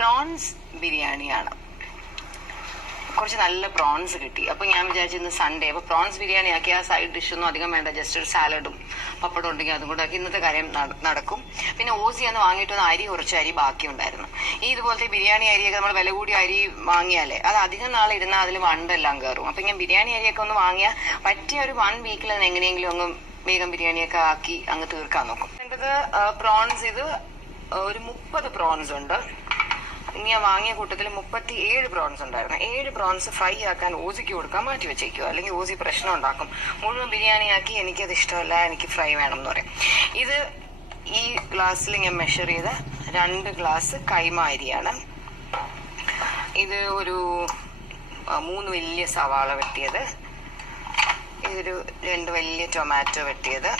Prawns ബിരിയാണിയാണ്. കുറച്ച് നല്ല പ്രോൺസ് കിട്ടി. അപ്പോൾ ഞാൻ വിചാരിച്ചു ഇന്ന് സൺഡേ, അപ്പോൾ പ്രോൺസ് ബിരിയാണി ആക്കി ആ സൈഡ് ഡിഷൊന്നും അധികം വേണ്ട, ജസ്റ്റ് ഒരു സാലഡും പപ്പടം ഉണ്ടെങ്കിൽ അതും കൂടെ ആക്കി ഇന്നത്തെ കാര്യം നടക്കും. പിന്നെ ഓസി അന്ന് വാങ്ങിയിട്ട് വന്ന അരി, കുറച്ച് അരി ബാക്കിയുണ്ടായിരുന്നു. ഈ ഇതുപോലത്തെ ബിരിയാണി അരിയൊക്കെ നമ്മൾ വില കൂടിയ അരി വാങ്ങിയാലേ അത് അധികം നാളെ ഇരുന്നാൽ അതിൽ വണ്ടെല്ലാം കയറും. അപ്പം ഞാൻ ബിരിയാണി അരിയൊക്കെ ഒന്ന് വാങ്ങിയാൽ പറ്റിയ ഒരു 1 വീക്കിൽ എങ്ങനെയെങ്കിലും അങ്ങ് വേഗം ബിരിയാണിയൊക്കെ ആക്കി അങ്ങ് തീർക്കാൻ നോക്കും. വേണ്ടത് പ്രോൺസ്, ഇത് ഒരു 30 പ്രോൺസ് ഉണ്ട്. ഞാൻ വാങ്ങിയ കൂട്ടത്തിൽ 37 പ്രോൺസ് ഉണ്ടായിരുന്നു. 7 പ്രോൺസ് ഫ്രൈ ആക്കാൻ ഓസിക്ക് കൊടുക്കാൻ മാറ്റി വെച്ചേക്കുക, അല്ലെങ്കിൽ ഓസി പ്രശ്നം ഉണ്ടാക്കും. മുഴുവൻ ബിരിയാണി ആക്കി എനിക്കത് ഇഷ്ടമല്ല, എനിക്ക് ഫ്രൈ വേണം എന്ന് പറയും. ഇത് ഈ ഗ്ലാസ്സിൽ ഞാൻ മെഷർ ചെയ്ത 2 ഗ്ലാസ് കൈമ അരിയാണ്. ഇത് ഒരു 3 വലിയ സവാള വെട്ടിയത്, ഇതൊരു 2 വലിയ ടൊമാറ്റോ വെട്ടിയത്,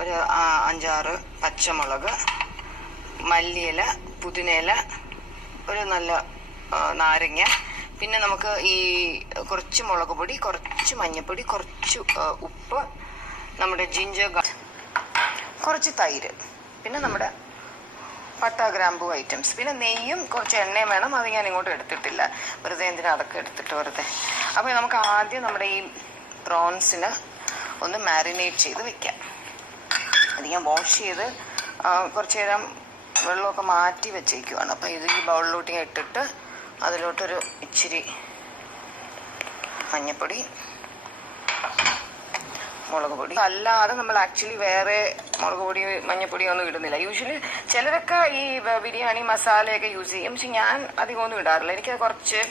ഒരു 5-6 പച്ചമുളക്, മല്ലിയില, പുതിനയില, ഒരു നല്ല നാരങ്ങ, പിന്നെ നമുക്ക് ഈ കുറച്ച് മുളക് പൊടി, കുറച്ച് മഞ്ഞൾപ്പൊടി, കുറച്ച് ഉപ്പ്, നമ്മുടെ ജിഞ്ചർ, കുറച്ച് തൈര്, പിന്നെ നമ്മുടെ പട്ട ഗ്രാമ്പൂ ഐറ്റംസ്, പിന്നെ നെയ്യും കുറച്ച് എണ്ണയും വേണം. അത് ഞാൻ ഇങ്ങോട്ട് എടുത്തിട്ടില്ല, വെറുതെ എന്തിനാ അതൊക്കെ എടുത്തിട്ട് വെറുതെ. അപ്പോൾ നമുക്ക് ആദ്യം നമ്മുടെ ഈ പ്രോൺസിന് ഒന്ന് മാരിനേറ്റ് ചെയ്ത് വെക്കാം. അത് ഞാൻ വാഷ് ചെയ്ത് കുറച്ച് നേരം വെള്ളമൊക്കെ മാറ്റി വെച്ചേക്കുവാണ്. അപ്പം ഇത് ഈ ബൗളിലോട്ട് ഞാൻ ഇട്ടിട്ട് അതിലോട്ടൊരു ഇച്ചിരി മഞ്ഞൾപ്പൊടി, മുളക് പൊടി, അല്ലാതെ നമ്മൾ ആക്ച്വലി വേറെ മുളക് പൊടി മഞ്ഞൾപ്പൊടി ഒന്നും ഇടുന്നില്ല. യൂഷ്വലി ചിലരൊക്കെ ഈ ബിരിയാണി മസാലയൊക്കെ യൂസ് ചെയ്യും, പക്ഷെ ഞാൻ അധികം ഒന്നും ഇടാറില്ല. എനിക്കത് കുറച്ച്,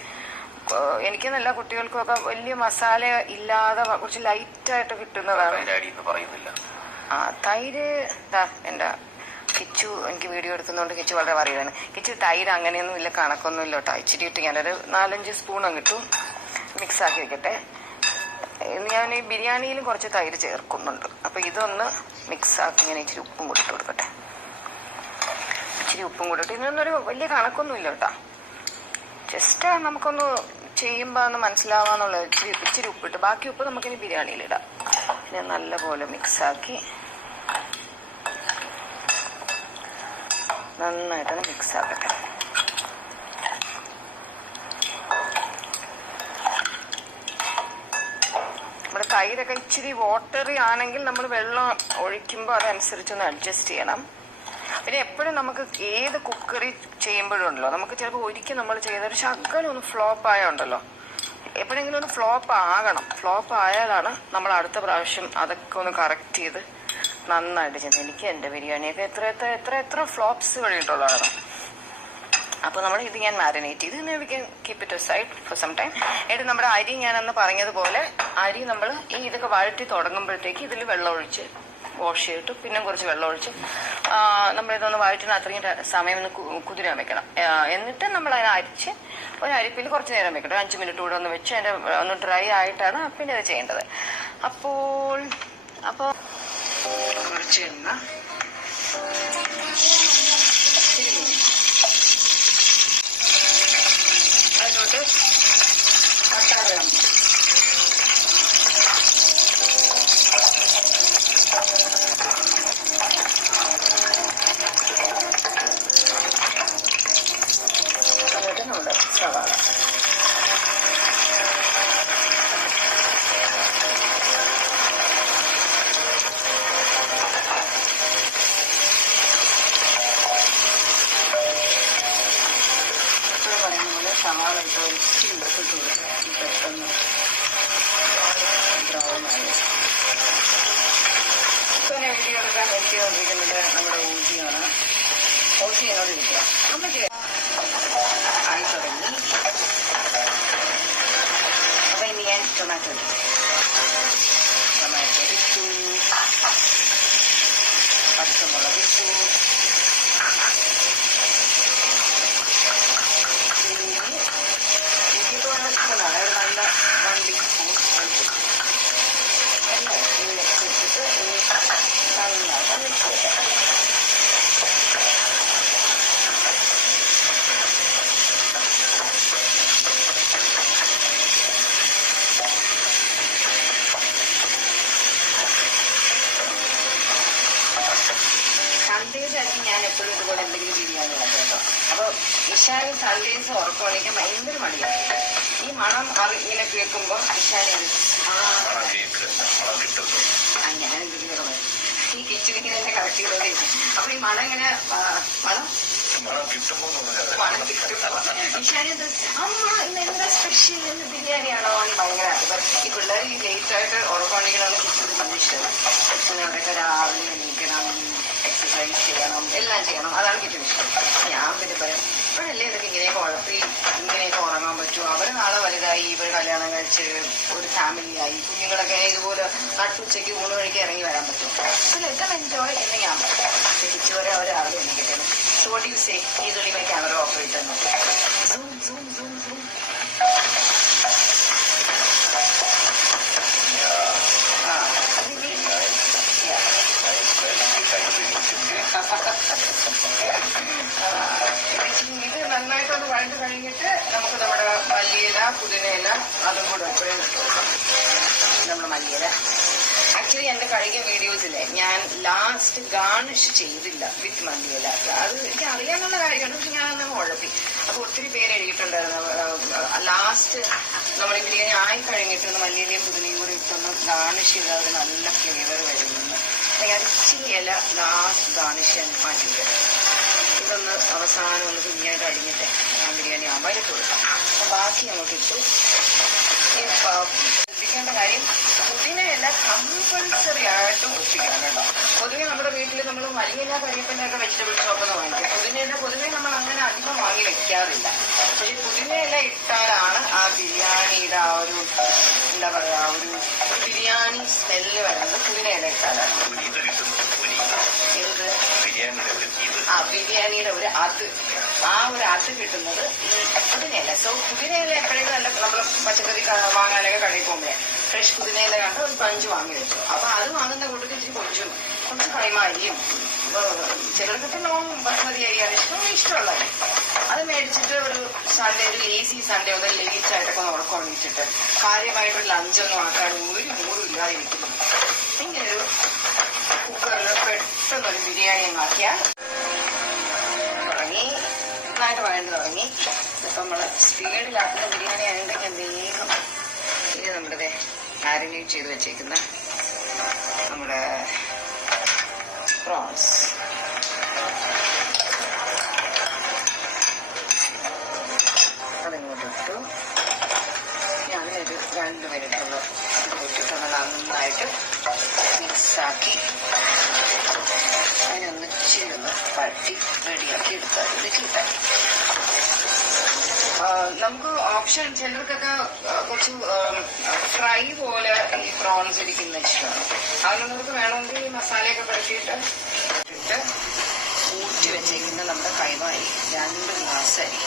എനിക്കെന്നല്ല കുട്ടികൾക്കൊക്കെ വലിയ മസാല ഇല്ലാതെ കുറച്ച് ലൈറ്റായിട്ട് കിട്ടുന്നതാണ്. തൈര് എൻ്റെ കിച്ചു എനിക്ക് വീഡിയോ എടുക്കുന്നതുകൊണ്ട് കിച്ചു വളരെ പറയുകയാണ്. കിച്ചു തൈര് അങ്ങനെയൊന്നും ഇല്ല, കണക്കൊന്നും ഇല്ല കേട്ടോ. ഇച്ചിരി ഇട്ട് ഞാനൊരു 4-5 സ്പൂൺ കിട്ടും, മിക്സാക്കി വെക്കട്ടെ. ഞാൻ ഈ ബിരിയാണിയിലും കുറച്ച് തൈര് ചേർക്കുന്നുണ്ട്. അപ്പോൾ ഇതൊന്ന് മിക്സാക്കി ഞാൻ ഇച്ചിരി ഉപ്പും കൂടി ഇട്ട് കൊടുക്കട്ടെ. ഇച്ചിരി ഉപ്പും കൂടി ഇട്ട്, ഇതിനൊന്നൊരു വലിയ കണക്കൊന്നും ഇല്ല കേട്ടോ. ജസ്റ്റ് നമുക്കൊന്ന് ചെയ്യുമ്പോൾ ഒന്ന് മനസ്സിലാവാന്നുള്ള ഇച്ചിരി ഉപ്പിട്ട്, ബാക്കി ഉപ്പ് നമുക്കിനി ബിരിയാണിയിലിടാം. പിന്നെ നല്ലപോലെ മിക്സാക്കി നന്നായിട്ടൊന്ന് മിക്സ് ആക്കട്ടെ. നമ്മുടെ തൈരൊക്കെ ഇച്ചിരി വാട്ടറി ആണെങ്കിൽ നമ്മൾ വെള്ളം ഒഴിക്കുമ്പോൾ അതനുസരിച്ചൊന്ന് അഡ്ജസ്റ്റ് ചെയ്യണം. പിന്നെ എപ്പോഴും നമുക്ക് ഏത് കുക്കറി ചെയ്യുമ്പോഴുണ്ടല്ലോ, നമുക്ക് ചിലപ്പോൾ ഒരിക്കൽ നമ്മൾ ചെയ്തൊരു ശകലം ഒന്ന് ഫ്ലോപ്പ് ആയുണ്ടല്ലോ, എപ്പോഴെങ്കിലും ഒന്ന് ഫ്ലോപ്പ് ആകണം. ഫ്ലോപ്പ് ആയാലാണ് നമ്മൾ അടുത്ത പ്രാവശ്യം അതൊക്കെ ഒന്ന് കറക്റ്റ് ചെയ്ത് നന്നായിട്ട് ചെയ്ത്. എനിക്ക് എൻ്റെ ബിരിയാണിയൊക്കെ എത്ര ഫ്ലോപ്സ് കഴിഞ്ഞിട്ടുള്ളതാണ്. അപ്പോൾ നമ്മൾ ഇത് ഞാൻ മാരിനേറ്റ് ചെയ്ത് we can keep it side for some time. എന്നിട്ട് നമ്മുടെ അരി ഞാനന്ന് പറഞ്ഞതുപോലെ അരി നമ്മൾ ഈ ഇതൊക്കെ വഴറ്റി തുടങ്ങുമ്പോഴത്തേക്ക് ഇതിൽ വെള്ളം ഒഴിച്ച് വാഷ് ചെയ്തിട്ട് പിന്നെ കുറച്ച് വെള്ളം ഒഴിച്ച് നമ്മളിതൊന്ന് വഴറ്റിന് അത്രയും സമയം ഒന്ന് കുതിരാൻ വെക്കണം. എന്നിട്ട് നമ്മൾ അതിനെ അരിച്ച് ഒരു അരിപ്പിൽ കുറച്ച് നേരം വെക്കട്ടെ, 5 മിനിറ്റ് കൂടെ ഒന്ന് വെച്ച് അതിൻ്റെ ഒന്ന് ഡ്രൈ ആയിട്ടാണ് പിന്നെ അത് ചെയ്യേണ്ടത്. അപ്പോൾ കുറച്ച് എണ്ണ, അതിലോട്ട് പട്ട ഗ്രാമ്പു, അതിലോട്ട് നമ്മുടെ സവാള, സവാള ഇട്ട് ഒരിച്ചിരി ഇട്ടിട്ട് പെട്ടെന്ന് ബ്രൗൺ ആയി. ഇപ്പൊ എന്നെ വീഡിയോ എടുക്കാൻ നോക്കിക്കൊണ്ടിരിക്കുന്നത് നമ്മുടെ ഓസിയാണ്. ഓസി എന്നോട് ഇരിക്കുക അമ്മയ്ക്ക് ആയി തുടങ്ങി. അപ്പൊ ഇനി ഞാൻ ടൊമാറ്റോ ഇട്ടു, പച്ചമുളക് ഇട്ടു, സ്പൂണാണ് ഒരു നല്ല 1 ബിഗ് സ്പൂൺ എല്ലാം ഇതിലേക്ക് ഇട്ടിട്ട് നന്നായിട്ട് മിക്സ് ചെയ്യട്ടെ. സൺഡേസ് ഇഷാനി സൺഡേസ് ഉറക്കമണിക്കാൻ ഭയങ്കര മടിയാണ്. ഈ മണം ഇങ്ങനെ കേൾക്കുമ്പോൾ ഇഷാനി അങ്ങനെ എന്തെങ്കിലും ഈ കിച്ചണിക്ക് തന്നെ കറക്റ്റ് ചെയ്തോടെ. അപ്പൊ ഈ മണം ഇങ്ങനെ മണം കിട്ടുമ്പോ ഇഷാനി അമ്മ ഇന്ന് എന്താ സ്പെഷ്യൽ ബിരിയാണിയാണോ എന്ന് ഭയങ്കര. ഈ പിള്ളേർ ഈ ലേറ്റ് ആയിട്ട് ഉറക്കമണിക്കലാണ് കിച്ചണിൽ നല്ല ഇഷ്ടം. അവിടെയൊക്കെ രാവിലെ എണീക്കണം, എക്സസൈസ് ചെയ്യണം, എല്ലാം ചെയ്യണം. അതാണ് കിച്ചൺ ഇഷ്ടം. ഞാൻ പിന്നെ പറയാം ഇപ്പോഴല്ലേ ഇതൊക്കെ ഇങ്ങനെയൊക്കെ ഉഴപ്പി ഇങ്ങനെയൊക്കെ ഉറങ്ങാൻ പറ്റൂ. അവർ നാളെ വലുതായി, ഇവർ കല്യാണം കഴിച്ച് ഒരു ഫാമിലിയായി, കുഞ്ഞുങ്ങളൊക്കെ ഇതുപോലെ നട്ടുച്ചയ്ക്ക് ഊണ് കഴിക്കാൻ ഇറങ്ങി വരാൻ പറ്റും. സോ ലെറ്റ് ദം എൻജോയ് എന്ന് ഞാൻ പറയാം. തിരിച്ചുവരെ അവർ രാവിലെ എണീക്കട്ടെ. So what you say? Easily my camera operate എന്ന് സൂം സൂം സൂം സൂം. ഇത് നന്നായിട്ടൊന്ന് വഴണ്ട് കഴിഞ്ഞിട്ട് നമുക്ക് നമ്മുടെ മല്ലിയില, പുതിനയില അതും കൂടെ നമ്മുടെ മല്ലിയില. ആക്ച്വലി എന്റെ കഴുകിയ വീഡിയോസിലെ ഞാൻ ലാസ്റ്റ് ഗാർണിഷ് ചെയ്തില്ല വിത്ത് മല്ലിയില. അത് എനിക്ക് അറിയാനുള്ള കാര്യമാണ്, പക്ഷെ ഞാനൊന്ന് ഉഴപ്പി. അപ്പൊ ഒത്തിരി പേര് എഴുതിയിട്ടുണ്ടായിരുന്നു ലാസ്റ്റ് നമ്മൾ ഈ ബിരിയാണി ആയി കഴിഞ്ഞിട്ടൊന്ന് മല്ലിയിലയും പുതിനയും കൂടി ഇട്ടൊന്ന് ഗാർണിഷ് ചെയ്താൽ ഒരു നല്ല ഫ്ലേവർ വരുമെന്ന്. ഞാൻ ഇച്ചിരി ഇല ലാസ്റ്റ് ഗാർണിഷ് മാറ്റിയിട്ട് ഇതൊന്ന് അവസാനം ഒന്ന് കുഞ്ഞായിട്ട് അടിഞ്ഞിട്ട് ഞാൻ ബിരിയാണി ആവാൻ കൊടുക്കാം. അപ്പൊ ബാക്കി അങ്ങോട്ട് ഇട്ടു. ശ്രദ്ധിക്കേണ്ട കാര്യം പുതിനയില കമ്പൾസറി ആയിട്ടും ഒപ്പിക്കണം കേട്ടോ. പൊതുവെ നമ്മുടെ വീട്ടിൽ നമ്മൾ മല്ലിയില കരിയപ്പിൻ്റെയൊക്കെ വെജിറ്റബിൾ ഷോപ്പിൽ നിന്ന് വാങ്ങിക്കും. പുതിനയില പൊതുവെ നമ്മൾ അങ്ങനെ അധികം വാങ്ങി വെക്കാറില്ല. പക്ഷെ പുതിനയില ഇട്ടാലാണ് ആ ബിരിയാണിയുടെ ആ ഒരു എന്താ പറയാ ഒരു ബിരിയാണി സ്മെല്ല് വരുന്നത് പുതിനയില ഇട്ടാലാണ്. ബിരിയാണിയുടെ ഒരു ആ ഒരു അത് കിട്ടുന്നത് ഈ പുതിനയില. സോ പുതിനയില എപ്പോഴേക്കും നല്ല നമ്മൾ പച്ചക്കറി വാങ്ങാനൊക്കെ കടയിൽ പോകുമ്പോൾ ഫ്രഷ് പുതിനയില കണ്ട് ഒരു 5 വാങ്ങി വെച്ചു. അപ്പൊ അത് വാങ്ങുന്ന കൂട്ടത്തിൽ ഇച്ചിരി കുറച്ച് കൈമാരിയും ചിലർക്കൊക്കെ ലോങ് ബസ്മതി അരിയാണ് ഇഷ്ടമുള്ള അത് മേടിച്ചിട്ട് ഒരു സൺഡേ, ഒരു ലേസി സൺഡേ മുതൽ ലേറ്റ് ആയിട്ടൊക്കെ ഒന്ന് ഉറക്കം ഒഴിച്ചിട്ട് കാര്യമായിട്ടൊരു ലഞ്ചൊന്നും ആക്കാൻ ഒരു മൂടും ഇല്ലാതെ ഇരിക്കുന്നു. ഇങ്ങനൊരു കുക്കറിൽ പെട്ടെന്നൊരു ബിരിയാണി ആക്കിയാൽ തുടങ്ങി, നന്നായിട്ട് വഴണ്ട് തുടങ്ങി. ഇപ്പം നമ്മൾ സ്പീഡിലാക്കുന്ന ബിരിയാണി ആയതുകൊണ്ടെങ്കിൽ വേഗം ഇനി നമ്മുടെ മാരിനേറ്റ് ചെയ്ത് വെച്ചേക്കുന്ന നമ്മുടെ പ്രോൺസ് അതിങ്ങോട്ട് ഇട്ടു. ഞാനൊരു 2 മിനിറ്റുള്ള ഇട്ടിട്ട് നന്നായിട്ട് മിക്സാക്കി അതിനൊന്ന് ഇച്ചിരി പട്ടി റെഡിയാക്കി എടുത്താൽ ഇത് കിട്ടാൻ. നമുക്ക് ഓപ്ഷൻ ചിലർക്കൊക്കെ കുറച്ച് ഫ്രൈ പോലെ ഈ പ്രോൺസ് ഇരിക്കുന്ന ഇഷ്ടമാണ്. അതിനൊക്കെ വേണമെങ്കിൽ ഈ മസാലയൊക്കെ പുരട്ടിയിട്ട് ഊറ്റി വെച്ചേക്കുന്ന നമ്മുടെ കൈമായി 2 ഗ്ലാസ് അരി,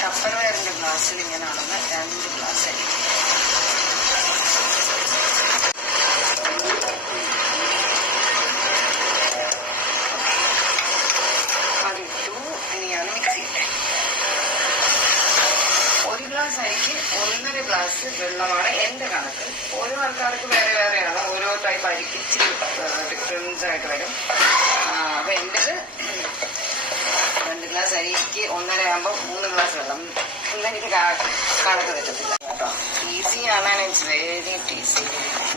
ടപ്പർവെയറിന്റെ ഗ്ലാസ്സിൽ ഇങ്ങനെയാണെന്ന് 2 ഗ്ലാസ് അരി. അതിട്ടു. ഇനിയാണ് മിക്സ് ചെയ്തത്. 1 ഗ്ലാസ് അരിക്ക് 1.5 ഗ്ലാസ് വെള്ളമാണ് എന്റെ കണക്ക്. ഓരോ ആൾക്കാർക്ക് വേറെ വേറെയാണ്. ഓരോ ടൈപ്പ് അരിക്ക് ഇച്ചിരി ഡിഫറൻസ് ആയിട്ട് വരും. അപ്പൊ എന്റേത് 2 ഗ്ലാസ് അരിക്ക് 1.5 ആകുമ്പോൾ 3 ഗ്ലാസ് വെള്ളം. ഇന്നെനിക്ക് കണക്ക് തെറ്റത്തില്ല കേട്ടോ. ഈസിയാണ്, ഇറ്റ്സ് വെരി ടേസ്റ്റി.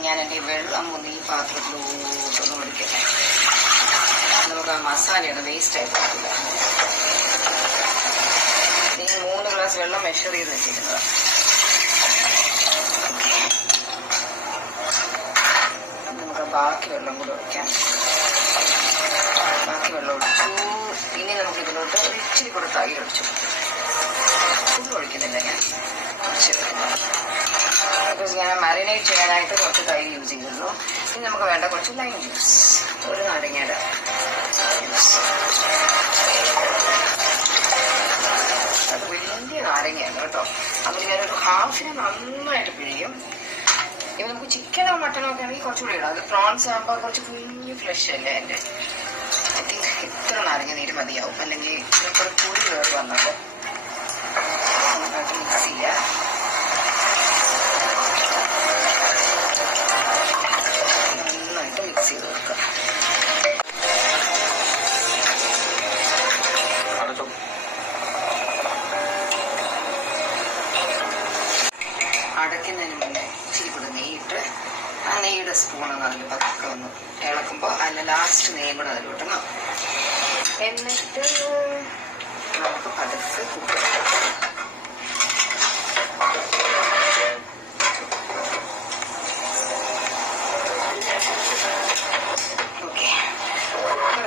ഞാൻ എന്റെ വെള്ളം ഒന്ന് ഈ പാത്രത്തിലോട്ടൊന്ന് ഒഴിക്കട്ടെ. നമുക്ക് ആ മസാലയാണ് വേസ്റ്റ് ആയി പോകില്ല. ഈ 3 ഗ്ലാസ് വെള്ളം മെഷർ ചെയ്ത് വെച്ചിരിക്കുന്നത്. നമുക്ക് ബാക്കി വെള്ളം കൂടെ ഒഴിക്കാം. ബാക്കി വെള്ളം ഒഴിച്ചു. ഇനി നമുക്ക് ഇതിലോട്ട് ഇച്ചിരി കൂടെ തൈര് ഒഴിച്ചു. ഇത് ഒഴിക്കുന്നില്ല ഞാൻ ബിക്കോസ് ഞാൻ മാരിനേറ്റ് ചെയ്യാനായിട്ട് കുറച്ച് തൈര് യൂസ് ചെയ്തിരുന്നു. ഇനി നമുക്ക് വേണ്ട കുറച്ച് ലൈം ജ്യൂസ്, 1 നാരങ്ങയുടെ ജ്യൂസ്. അത് വലിയ നാരങ്ങയാണ് കേട്ടോ. അപ്പോൾ ഞാനൊരു ഹാഫിന് നന്നായിട്ട് പിഴിയും. ഇപ്പം നമുക്ക് ചിക്കനോ മട്ടനോ ഒക്കെ ആണെങ്കിൽ കുറച്ചുകൂടി ഇടാം. അത് പ്രോൺസ് ആകുമ്പോൾ കുറച്ച് കുഞ്ഞു ഫ്ലഷ് അല്ലേ എൻ്റെ. ഐ തിങ്ക് ഇത്ര നാരങ്ങ നീര് മതിയാവും. അല്ലെങ്കിൽ ഇപ്പോൾ പുളി വേറെ വന്നപ്പോൾ നന്നായിട്ട് മിക്സ് ചെയ്യുക. നന്നായിട്ട് മിക്സ് ചെയ്ത് കൊടുക്കുക. അരയ്ക്കുന്നതിന് മുന്നേ ഇച്ചിരി കൂടെ നെയ്യിട്ട് ആ നെയ്യുടെ സ്പൂണ് അതിൽ പതുക്കെ ഒന്ന് ഇളക്കുമ്പോൾ അതിൽ ലാസ്റ്റ് നെയ്യും കൂടെ അതിലോട്ടണം. എന്നിട്ട് നമുക്ക് പതുക്കെ കുക്ക്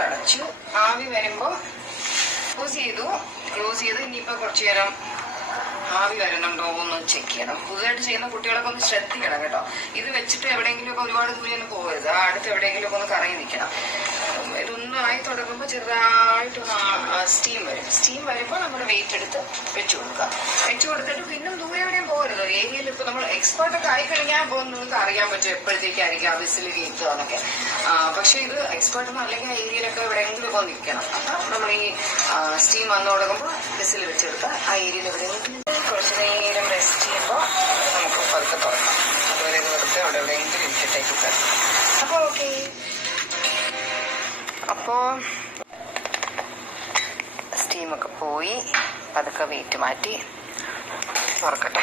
അടച്ചു. ആവി വരുമ്പോ ക്ലോസ് ചെയ്തു. ഇനിയിപ്പോ കുറച്ചു നേരം ആവി വരുന്നുണ്ടോ എന്ന് ചെക്ക് ചെയ്യണം. പുതുതായിട്ട് ചെയ്യുന്ന കുട്ടികളൊക്കെ ഒന്ന് ശ്രദ്ധിക്കണം കേട്ടോ. ഇത് വെച്ചിട്ട് എവിടെയെങ്കിലും ഒക്കെ ഒരുപാട് ദൂരെയൊന്നും പോകരുത്. അടുത്ത് എവിടെയെങ്കിലും ഒക്കെ ഒന്ന് കറങ്ങി നിൽക്കണം. ഇതൊന്നും ആയി തുടങ്ങുമ്പോൾ ചെറുതായിട്ടൊന്ന് സ്റ്റീം വരും. സ്റ്റീം വരുമ്പോൾ നമ്മൾ വെയിറ്റ് എടുത്ത് വെച്ചു കൊടുത്തിട്ട് പിന്നെ ദൂരെ എവിടെയും പോകരുത്. ഏരിയയിൽ ഇപ്പൊ നമ്മൾ എക്സ്പേർട്ടൊക്കെ ആയിക്കഴിഞ്ഞാൽ നിങ്ങൾക്ക് അറിയാൻ പറ്റും എപ്പോഴത്തേക്കായിരിക്കും ആ വിസിൽ കയറ്റുക എന്നൊക്കെ. പക്ഷെ ഇത് എക്സ്പേർട്ടൊന്നും അല്ലെങ്കിൽ ആ ഏരിയയിലൊക്കെ എവിടെയെങ്കിലും ഒക്കെ നിൽക്കണം. അപ്പൊ നമ്മൾ ഈ സ്റ്റീം വന്നു തുടങ്ങുമ്പോൾ വിസിൽ വെച്ചെടുത്ത് ആ ഏരിയയിൽ എവിടെയെങ്കിലും കുറച്ച് നേരം റെസ്റ്റ് ചെയ്യുമ്പോൾ നമുക്ക് പതുക്കെ തുറക്കാം. അതുവരെ വെറുതെ അവിടെ എവിടെയെങ്കിലും ഇരിക്കട്ടേക്ക്. അപ്പൊ ഓക്കെ. അപ്പോ സ്റ്റീമൊക്കെ പോയി പതുക്കെ വെയിറ്റ് മാറ്റി തുറക്കട്ടെ.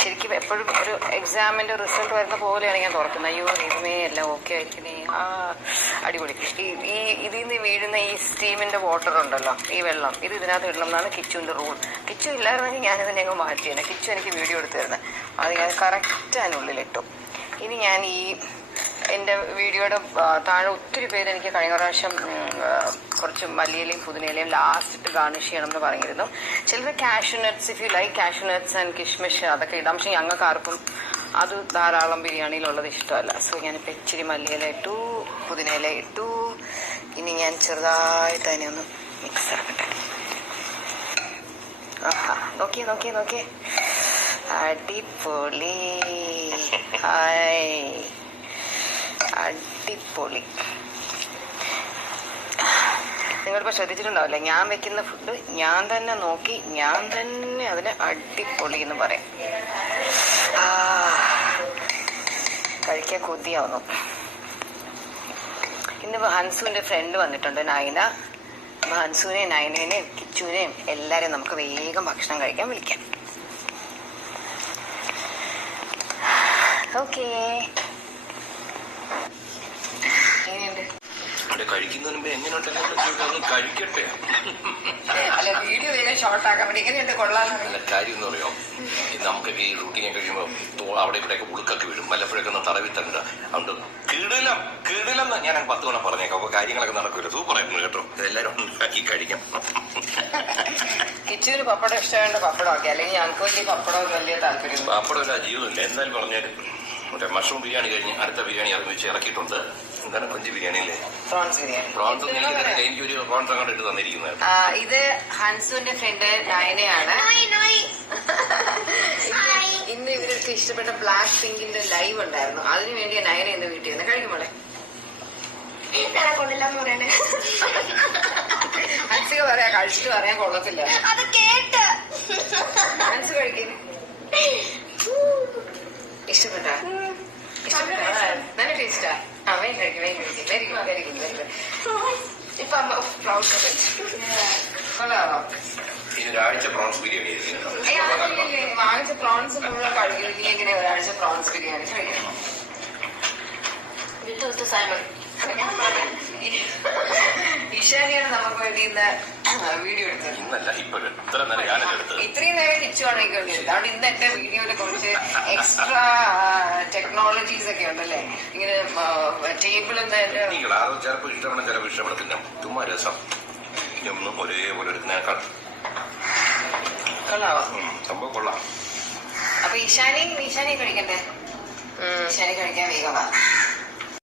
ശരിക്കും എപ്പോഴും ഒരു എക്സാമിന്റെ റിസൾട്ട് വരുന്ന പോലെയാണ് ഞാൻ തുറക്കുന്നത്. അയ്യോ ഇതുമേ എല്ലാം ഓക്കെ ആയിരിക്കണേ, അടിപൊളി. ഇതിൽ നിന്ന് വീഴുന്ന ഈ സ്റ്റീമിന്റെ വാട്ടർ ഉണ്ടല്ലോ, ഈ വെള്ളം, ഇത് ഇതിനകത്ത് ഇടണം എന്നാണ് കിച്ചുവിന്റെ റൂൾ. കിച്ചു ഇല്ലായിരുന്നെങ്കിൽ ഞാനിതിനെ അങ്ങ് മാറ്റിയേനെ. കിച്ചു എനിക്ക് വീഡിയോ എടുത്തു തരുന്നത്, അത് ഞാൻ കറക്റ്റ് അതിനുള്ളിലിട്ടു. ഇനി ഞാൻ എൻ്റെ വീഡിയോയുടെ താഴെ ഒത്തിരി പേര് എനിക്ക് കഴിഞ്ഞ പ്രാവശ്യം കുറച്ച് മല്ലിയിലയും പുതിനയിലയും ലാസ്റ്റ് ഗാർണിഷ് ചെയ്യണം എന്ന് പറഞ്ഞിരുന്നു. ചിലർ cashew nuts, if you like cashew nuts and കിഷ്മിഷ് അതൊക്കെ ഇടാം. പക്ഷെ ഞങ്ങൾക്ക് ആർക്കും അത് ധാരാളം ബിരിയാണിയിലുള്ളത് ഇഷ്ടമല്ല. സോ ഞാനിപ്പോൾ ഇച്ചിരി മല്ലിയില ഇട്ടു, പുതിനയില ഇട്ടു. ഇനി ഞാൻ ചെറുതായിട്ട് അതിനെ ഒന്ന് മിക്സ് ആക്കട്ടെ. നോക്കിയേ അടിപൊളി, അടിപൊളി. നിങ്ങളിപ്പോൾ ശ്രദ്ധിച്ചിട്ടുണ്ടാവില്ലേ, ഞാൻ വെക്കുന്ന ഫുഡ് ഞാൻ തന്നെ നോക്കി ഞാൻ തന്നെ അതിന് അടിപൊളി എന്ന് പറയും. കഴിക്കാൻ കൊതിയാവുന്നു. ഇന്നിപ്പോൾ ഹൻസുവിൻ്റെ ഫ്രണ്ട് വന്നിട്ടുണ്ട്, നയന. അപ്പോൾ ഹൻസുവിനെയും നയനേനെയും കിച്ചുവിനെയും എല്ലാവരെയും നമുക്ക് വേഗം ഭക്ഷണം കഴിക്കാൻ വിളിക്കാം. ഓക്കേ. കഴിക്കുന്നതിന് എങ്ങനെയുണ്ടെങ്കിലും കഴിക്കട്ടെ. അല്ല, വീഡിയോ ഷോർട്ട് ആക്കാൻ വേണ്ടി എങ്ങനെയുണ്ട്, കൊള്ളാം. അല്ല, കാര്യം എന്ന് പറയാം, നമുക്ക് ഈ ഷൂട്ടിങ് കഴിയുമ്പോൾ അവിടെ ഇവിടെയൊക്കെ ഉളുക്കൊക്കെ വീഴും, വല്ലപ്പോഴൊക്കെ ഒന്ന് തടവി തണ്ട. അതുകൊണ്ട് കീടില്ലെന്ന് ഞാൻ 10 തവണ പറഞ്ഞേക്കാം. അപ്പൊ കാര്യങ്ങളൊക്കെ നടക്കൂല. സൂപ്പറായിരുന്നു കേട്ടോ. ഇതെല്ലാരും ഉണ്ടാക്കി കഴിക്കാം. കിച്ചുവിന് പപ്പടം ഇഷ്ടമായിട്ട് പപ്പടം ഒക്കെ, അല്ലെങ്കിൽ ഞങ്ങൾക്ക് വലിയ പപ്പടം വലിയ താല്പര്യം. പപ്പടമില്ല ജീവിതമില്ല. എന്തായാലും പറഞ്ഞാൽ മറ്റേ മഷ്റൂം ബിരിയാണി കഴിഞ്ഞ് അടുത്ത ബിരിയാണി വെച്ച് ഇറക്കിയിട്ടുണ്ട്. എന്താണ് കൊഞ്ച് ബിരിയാണിയില്ലേ? പ്രോൺസ് ബിരിയാണി. പ്രോൺസ് എനിക്കൊരു പ്രോൺസ് അങ്ങോട്ട് ഇട്ട് തന്നിരിക്കുന്നത്. ഇത് ഹൻസുവിന്റെ ഫ്രണ്ട് നയനയാണ്. ഇന്ന് ഇവർക്ക് ഇഷ്ടപ്പെട്ട ബ്ലാക്ക് പിങ്കിന്റെ ലൈവ് ഉണ്ടായിരുന്നു. അതിനു വേണ്ടി നയന ഇന്ന് വീട്ടിൽ നിന്ന് കഴിക്കുമ്പോളെ കൊള്ളില്ലെന്ന് പറയണേ. ഹൻസിക പറയാ, കഴിച്ചിട്ട് പറയാൻ കൊള്ളത്തില്ല. ഹൻസ് കഴിക്കുന്നു. ഇഷ്ടപ്പെട്ട നല്ല ടേസ്റ്റാ. വേഗം കഴിക്കും. Very good. ഇപ്പൊ അമ്മ പ്രൗഡ് കൊള്ളാറോ? ഒരാഴ്ച പ്രോൺസ് ബിരിയാണി വാങ്ങിച്ച പ്രോൺസ് മുഴുവൻ കഴിക്കും. ഇനി എങ്ങനെ ഒരാഴ്ച പ്രോൺസ് ബിരിയാണി കഴിക്കണം? ഇഷാനിയാണ് നമുക്ക് വേണ്ടി ഇന്ന് വീഡിയോ എടുത്തത്. ഇത്രയും നേരം കിച്ചുവാണ് എനിക്ക് വേണ്ടിയത്. അതുകൊണ്ട് ഇന്ന് എന്റെ വീഡിയോയില് കുറച്ച് എക്സ്ട്രാ ടെക്നോളജീസ് ഒക്കെ ഉണ്ടല്ലേ. ഇങ്ങനെ ടേബിൾ ചിലപ്പോൾ ഇഷ്ടപ്പെടാൻ ചിലപ്പോൾ ഇഷ്ടപ്പെടത്തില്ല. ചുമ്മാ രസം ഒരേപോലെ എടുക്കുന്നതിനേക്കാൾ കൊള്ളാവോ? സംഭവം കൊള്ളാം. അപ്പൊ ഈശാനി കഴിക്കണ്ടേ? ഈശാനി കഴിക്കാൻ വേഗം വാ.